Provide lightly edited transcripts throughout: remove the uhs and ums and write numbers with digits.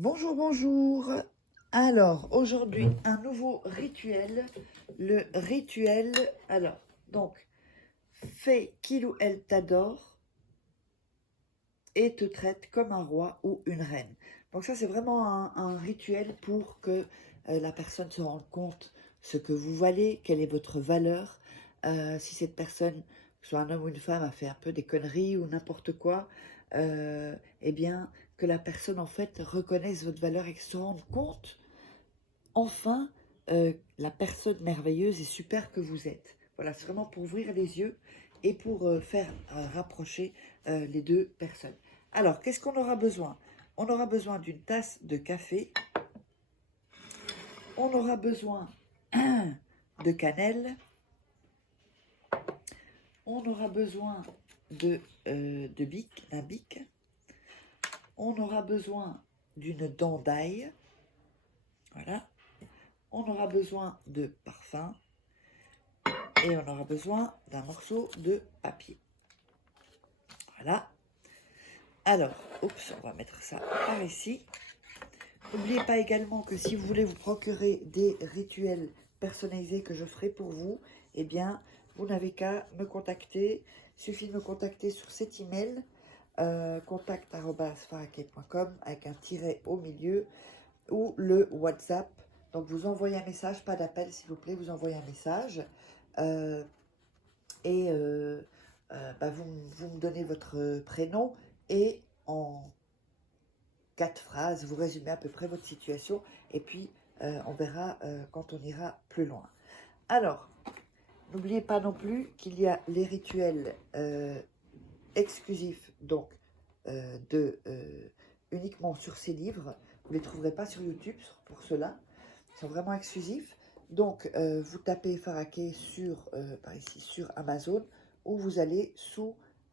Bonjour, bonjour. Alors, aujourd'hui, un nouveau rituel. Le rituel, donc, fais qu'il ou elle t'adore et te traite comme un roi ou une reine. Donc ça, c'est vraiment un rituel pour que la personne se rende compte ce que vous valez, quelle est votre valeur. Si cette personne, que ce soit un homme ou une femme, a fait un peu des conneries ou n'importe quoi, eh bien, que la personne, en fait, reconnaisse votre valeur et se rende compte, enfin, la personne merveilleuse et super que vous êtes. Voilà, c'est vraiment pour ouvrir les yeux et pour faire rapprocher les deux personnes. Alors, qu'est-ce qu'on aura besoin? On aura besoin d'une tasse de café. On aura besoin de cannelle. On aura besoin de bic, d'un bic. On aura besoin d'une dent d'ail. Voilà. On aura besoin de parfum. Et on aura besoin d'un morceau de papier. Voilà. Alors, oups, on va mettre ça par ici. N'oubliez pas également que si vous voulez vous procurer des rituels personnalisés que je ferai pour vous, eh bien, vous n'avez qu'à me contacter. Il suffit de me contacter sur cet email, contact@faraké.com avec un tiret au milieu, ou le WhatsApp. Donc, vous envoyez un message, pas d'appel s'il vous plaît, vous envoyez un message. Et vous me donnez votre prénom et en 4 phrases, vous résumez à peu près votre situation et puis on verra quand on ira plus loin. Alors, n'oubliez pas non plus qu'il y a les rituels exclusifs, donc uniquement sur ces livres. Vous ne les trouverez pas sur YouTube pour cela. Ils sont vraiment exclusifs. Donc, vous tapez Faraké par ici sur Amazon, ou vous allez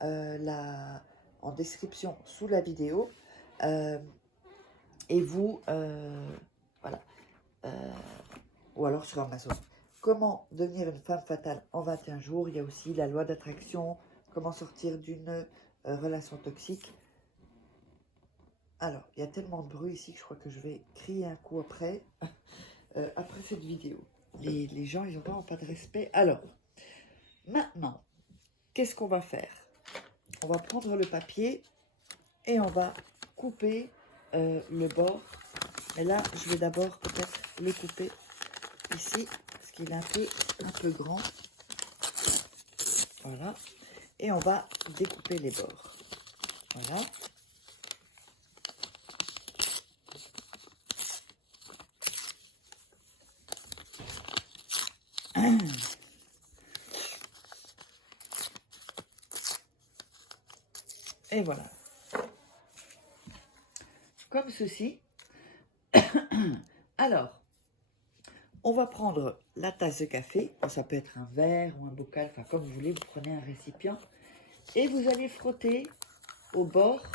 en description sous la vidéo, et vous, voilà, ou alors sur Amazon. Comment devenir une femme fatale en 21 jours. Il y a aussi la loi d'attraction, comment sortir d'une relation toxique. Alors, il y a tellement de bruit ici que je crois que je vais crier un coup après cette vidéo. Les gens, ils n'ont vraiment pas de respect. Alors, maintenant, qu'est-ce qu'on va faire? On va prendre le papier et on va couper le bord. Mais là, je vais d'abord peut-être le couper ici, parce qu'il est un peu grand. Voilà. Et on va découper les bords. Voilà. Et voilà. Comme ceci. Alors, on va prendre la tasse de café. Ça peut être un verre ou un bocal, enfin comme vous voulez. Vous prenez un récipient. Et vous allez frotter au bord,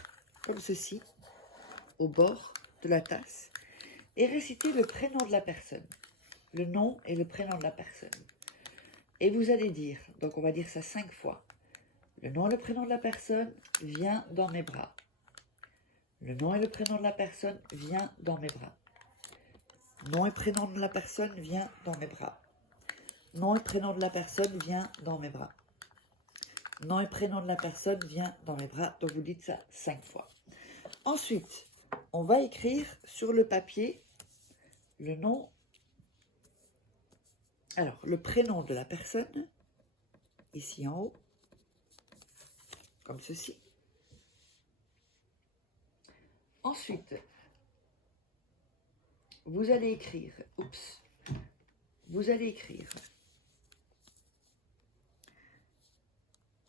comme ceci, au bord de la tasse. Et réciter le prénom de la personne. Le nom et le prénom de la personne. Et vous allez dire, donc on va dire ça 5 fois. Le nom et le prénom de la personne vient dans mes bras. Le nom et le prénom de la personne vient dans mes bras. Nom et prénom de la personne vient dans mes bras. Nom et prénom de la personne vient dans mes bras. Nom et prénom de la personne vient dans mes bras. Donc vous dites ça 5 fois. Ensuite, on va écrire sur le papier le nom. Alors, le prénom de la personne, ici en haut, comme ceci. Ensuite, vous allez écrire,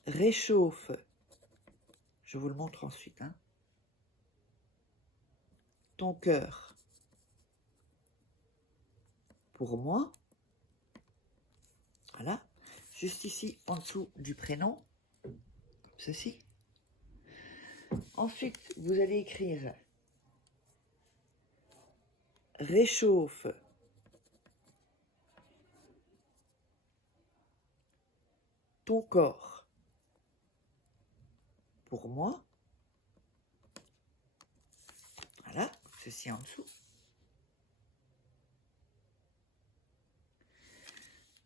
réchauffe, je vous le montre ensuite, hein, ton cœur pour moi, voilà, juste ici en dessous du prénom, comme ceci. Ensuite, vous allez écrire réchauffe ton corps pour moi, voilà. ceci en dessous.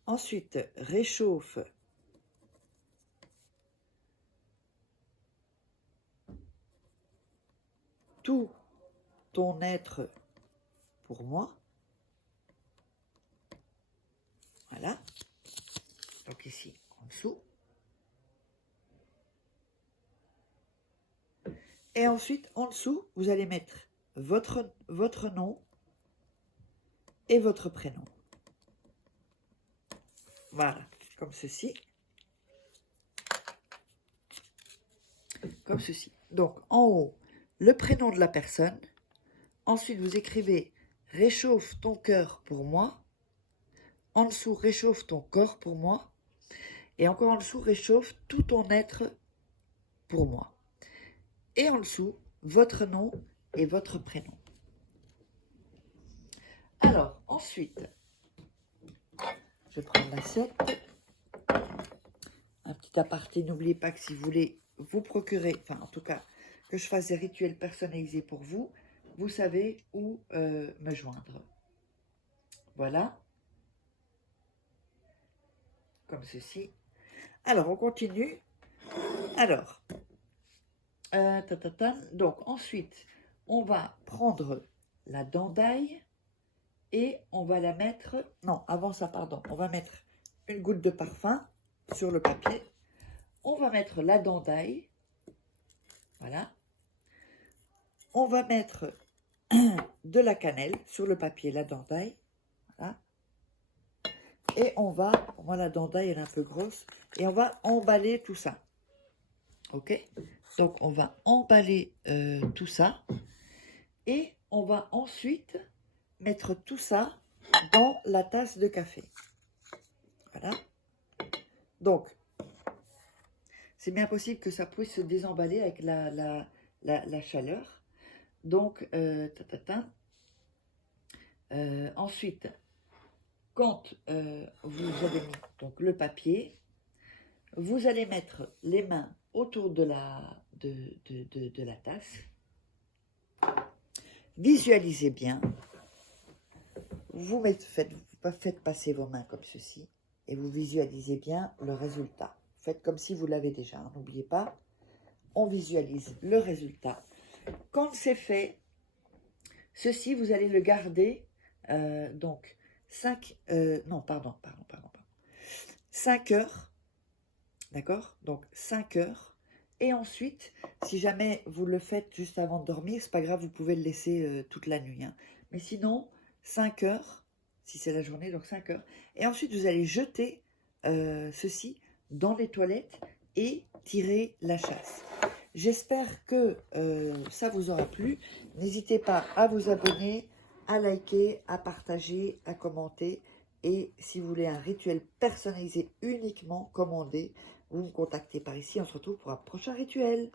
Ensuite, réchauffe tout ton être pour moi. Voilà. Donc ici, en dessous. Et ensuite, en dessous, vous allez mettre votre nom et votre prénom. Voilà, comme ceci. Comme ceci. Donc, en haut, le prénom de la personne. Ensuite, vous écrivez « Réchauffe ton cœur pour moi ». En dessous, « Réchauffe ton corps pour moi ». Et encore en dessous, « Réchauffe tout ton être pour moi ». Et en dessous, votre nom et votre prénom. Alors, ensuite, je prends l'assiette. Un petit aparté, n'oubliez pas que si vous voulez vous procurer, enfin en tout cas, que je fasse des rituels personnalisés pour vous, vous savez où me joindre. Voilà. Comme ceci. Alors, on continue. Alors, donc ensuite, on va prendre la dent d'ail et on va la mettre... Non, avant ça, pardon. On va mettre une goutte de parfum sur le papier. On va mettre la dent d'ail. Voilà. On va mettre de la cannelle sur le papier, la dent d'ail. Voilà. Et on va... Moi, la dent d'ail, elle est un peu grosse. Et on va emballer tout ça. Ok? Donc, on va emballer tout ça. Et on va ensuite mettre tout ça dans la tasse de café. Voilà. Donc, c'est bien possible que ça puisse se désemballer avec la chaleur. Donc, ensuite, quand vous avez mis donc, le papier, vous allez mettre les mains autour de la tasse. Visualisez bien. Vous faites passer vos mains comme ceci et vous visualisez bien le résultat. Faites comme si vous l'avez déjà. N'oubliez pas, on visualise le résultat. Quand c'est fait, ceci, vous allez le garder, donc 5 heures, d'accord? Donc 5 heures. Et ensuite, si jamais vous le faites juste avant de dormir, c'est pas grave, vous pouvez le laisser toute la nuit. Hein. Mais sinon, 5 heures, si c'est la journée, donc 5 heures. Et ensuite, vous allez jeter ceci dans les toilettes et tirer la chasse. J'espère que ça vous aura plu. N'hésitez pas à vous abonner, à liker, à partager, à commenter. Et si vous voulez un rituel personnalisé uniquement commandé, vous me contactez par ici. On se retrouve pour un prochain rituel.